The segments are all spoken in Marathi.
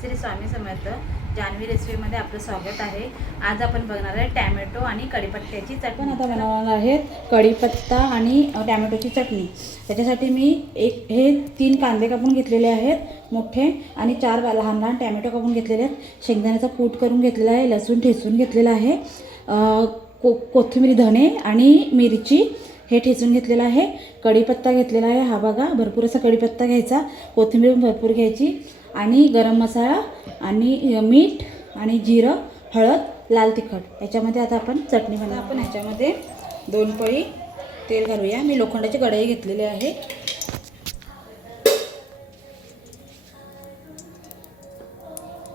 श्री स्वामी समर्थ. जान्हवी रेसिपीमध्ये आपलं स्वागत आहे. आज आपण बघणार आहे टॅमॅटो आणि कढीपत्त्याची चटणी. आता बनवणार आहेत कढीपत्ता आणि टॅमॅटोची चटणी. त्याच्यासाठी मी हे 3 कांदे कापून घेतलेले आहेत मोठे आणि 4 लहान लहान टॅमॅटो कापून घेतलेले आहेत. शेंगदाण्याचा कूट करून घेतलेला आहे. लसूण ठेचून घेतलेला आहे. कोथिंबीर, धणे आणि मिरची हे ठेचून घेतलेलं आहे. कढीपत्ता घेतलेला आहे. हा बघा, भरपूर असा कढीपत्ता घ्यायचा. कोथिंबीर भरपूर घ्यायची आणि गरम मसाला आणि मीठ आणि जिरं, हळद, लाल तिखट. याच्यामध्ये आता आपण चटणी बनवू. आपण ह्याच्यामध्ये 2 पळी तेल घालूया. मी लोखंडाची कढई घेतलेली आहे.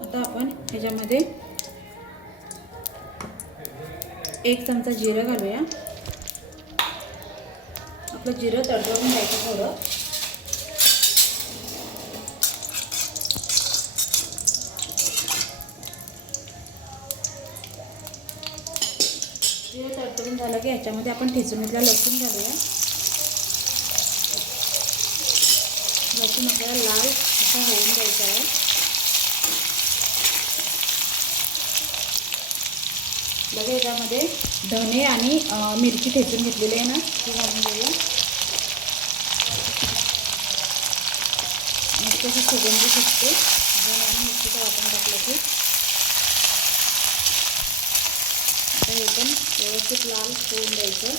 आता आपण ह्याच्यामध्ये 1 चमचा जिरं घालूया. आपलं जिरं तडतडून घ्यायचं थोडं. जिरं तडतडून झालं की ह्याच्यामध्ये आपण ठेचून घेतलेला लसूण घालूया. लसूण आपल्याला लाल असा होऊन द्यायचा आहे. बघा, याच्यामध्ये धणे आणि मिरची ठेचून घेतलेली आहे ना, ती घालून घेऊया. मस्त अशी सुगंधी सुटते धणे आणि मिरचीचा वाटण टाकलं की. आता हे पण व्यवस्थित लाल होऊन द्यायचं.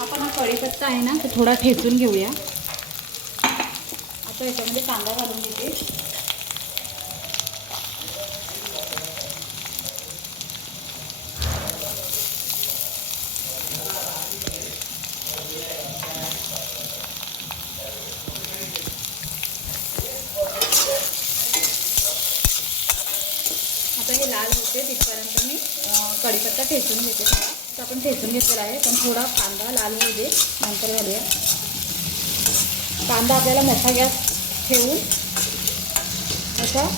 आपण हा कढीपत्ता आहे ना, तो थोडा ठेचून घेऊया. आता याच्यामध्ये कांदा घालून घेते. आता हे लाल होते तिथपर्यंत मी कढीपत्ता ठेचून घेते. थोडा आता आपण ठेचून घेतलेला आहे, पण थोडा कांदा लाल होऊ दे, नंतर घालूया. कांदा आपल्याला मोठा गॅस ठेवून असा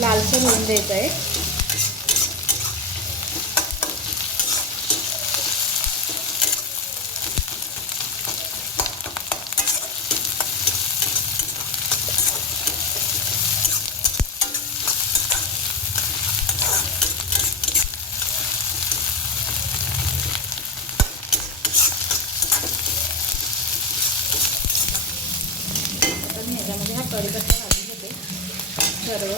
लालसर होऊन द्यायचा आहे. ह्याच्यामध्ये हा कढीपत्ता घालून घेते सर्व.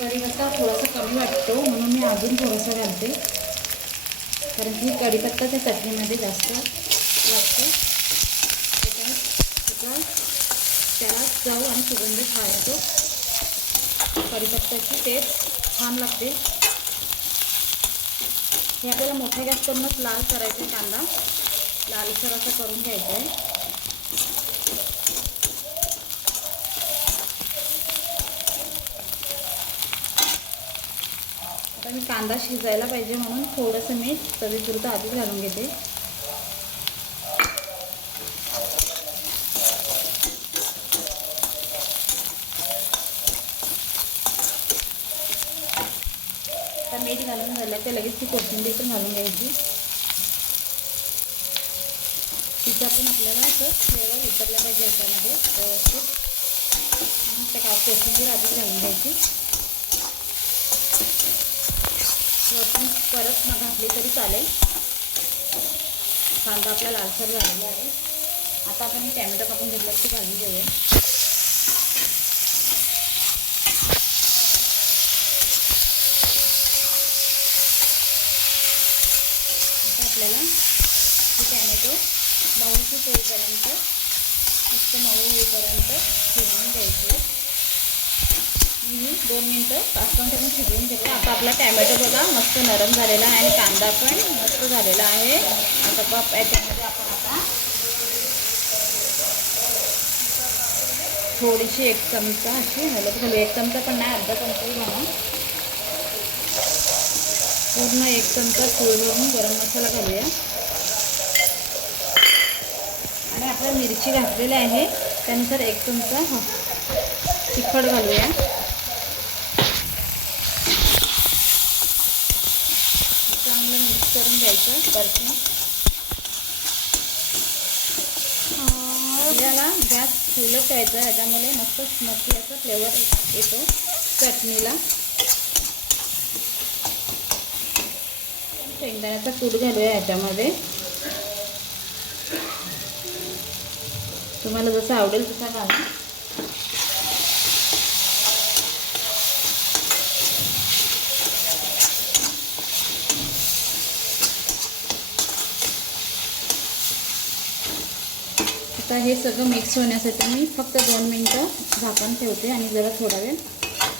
कढीपत्ता थोडासा कमी वाटतो म्हणून मी अजून थोडासा घालते, कारण की कढीपत्ता त्या चटणीमध्ये जास्त लागतो. त्याला चव आणि सुगंध छान येतो. कढीपत्त्याची टेस्ट छान लागते. हे आपल्याला मोठ्या गॅस करूनच लाल करायचा. कांदा लालसर असा करून घ्यायचा आहे. आता मी कांदा शिजायला पाहिजे म्हणून थोडंसं मीठ चवीपुरतं आधीच घालून घेते. आता मीठ घालून झालं तर लगेच ती कोथिंबीर पण घालून घ्यायची. तिचा पण आपल्याला असं फ्लेवर उतरला पाहिजे याच्यामध्ये व्यवस्थित. त्या कोथिंबीर आधीच घालून घ्यायची. आपण परत घातली तरी चालेल. कांदा आपला लालसर झालेला आहे. आता आपण टॅमॅटो कापून घेतलं ते घालून घेऊया. आता आपल्याला हे टॅमॅटो मऊशी होईपर्यंत, नुसतं मऊ होईपर्यंत शिजवून घ्यायचे. मी 2 मिनटं 5 मिनटं शिजवून घेते. आता आपला टॅमॅटो बघा मस्त नरम झालेला आहे आणि कांदा पण मस्त झालेला आहे. आता याच्यामध्ये आपण आता थोडीशी 1 चमचा अशी हळद घालू. 1 चमचा पण नाही, अर्धा चमचाही घालू. पूर्ण 1 चमचा तूळ भरून गरम मसाला घालूया आणि आपण मिरची घातलेली आहे त्यानुसार 1 चमचा तिखट घालूया. चांगलं मिक्स करून घ्यायचं परतून. आपल्याला गॅस फुल ठेवायचा, ह्याच्यामुळे मस्त स्मोकी असं फ्लेवर येतो चटणीला. शेंगदाण्याचा कूट घालूया ह्याच्यामध्ये. तुम्हाला जसं आवडेल तसा घाला. आता हे सगळं मिक्स होण्यासाठी मी फक्त 2 मिनटं झाकण ठेवते आणि जरा थोडा वेळ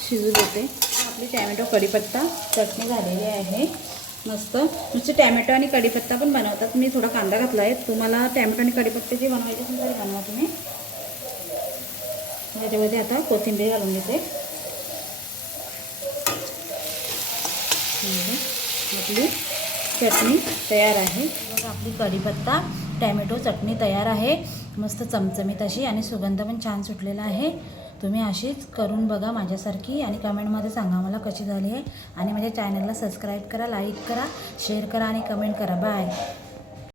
शिजू देते. आपली टॅमॅटो कढीपत्ता चटणी झालेली आहे मस्त. नुसते टॅमॅटो आणि कढीपत्ता पण बनवतात. मी थोडा कांदा घातला आहे. तुम्हाला टॅमॅटो आणि कढीपत्त्याची बनवायची असेल तरी बनवा तुम्ही. याच्यामध्ये आता कोथिंबीर घालून देते. आपली चटणी तयार आहे. बघा आपली कढीपत्ता टॅमॅटो चटणी तयार आहे. मस्त चमचमीत अशी आणि सुगंध पण छान सुटलेला आहे. तुम्ही अशीच करून बघा माझ्यासारखी आणि कमेंटमध्ये सांगा मला कशी झाली आहे. आणि माझ्या चॅनलला सबस्क्राईब करा, लाईक करा, शेअर करा आणि कमेंट करा. बाय.